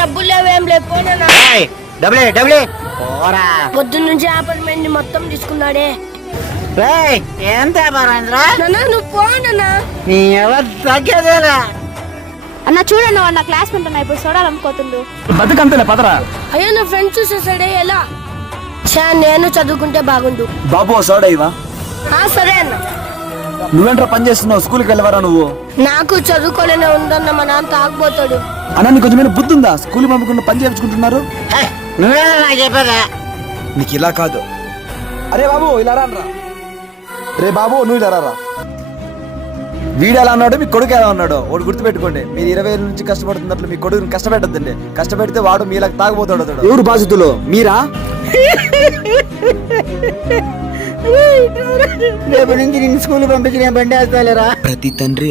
డబ్బులు లేవేం లేకపోయినా పొద్దున్న నుంచి అపార్ట్మెంట్ మొత్తం తీసుకున్నాడే. ఎంత నువ్వు పోనా అన్న చూడన్న నా క్లాస్ ఉంటున్నా ఇప్పుడు సోడాలు అమ్ముకోతుండు. బతుకంతలే పదరా. అయ్యో నా ఫ్రెండ్స్ చూసేసాడే ఎలా. నేను చదువుకుంటే బాగుండు. బాబు సోడా ఇవా. సరే అన్న. నువ్వేంట్రా పని చేస్తున్నావు? స్కూల్కి వెళ్ళవరా నువ్వు? నాకు చదువుకోలేనే ఉందన్న, మా నాన్న తాగబోతాడు. అన్న నీకు కొంచెం బుద్ధి ఉందా? స్కూల్ పంపకుండా పని చేయించుకుంటున్నారు. చెప్పారా నీకు ఇలా కాదు. అరే బాబు ఇలా రానరా. రే బాబు నువ్వు ఇలా రారా. వీడు ఎలా ఉన్నాడు, మీ కొడుకు ఎలా ఉన్నాడు వాడు గుర్తుపెట్టుకోండి. మీరు 20 ఏళ్ళ నుంచి కష్టపడుతున్నట్లు మీ కొడుకుని కష్టపెట్టద్దండి. కష్టపెడితే వాడు మీలాగా తాగబోతాడు. ఎవరు బాధితులు? మీరా? రేపు నుంచి నేను స్కూల్ పంపించిన బండి వేస్తాలేరా. ప్రతి తండ్రి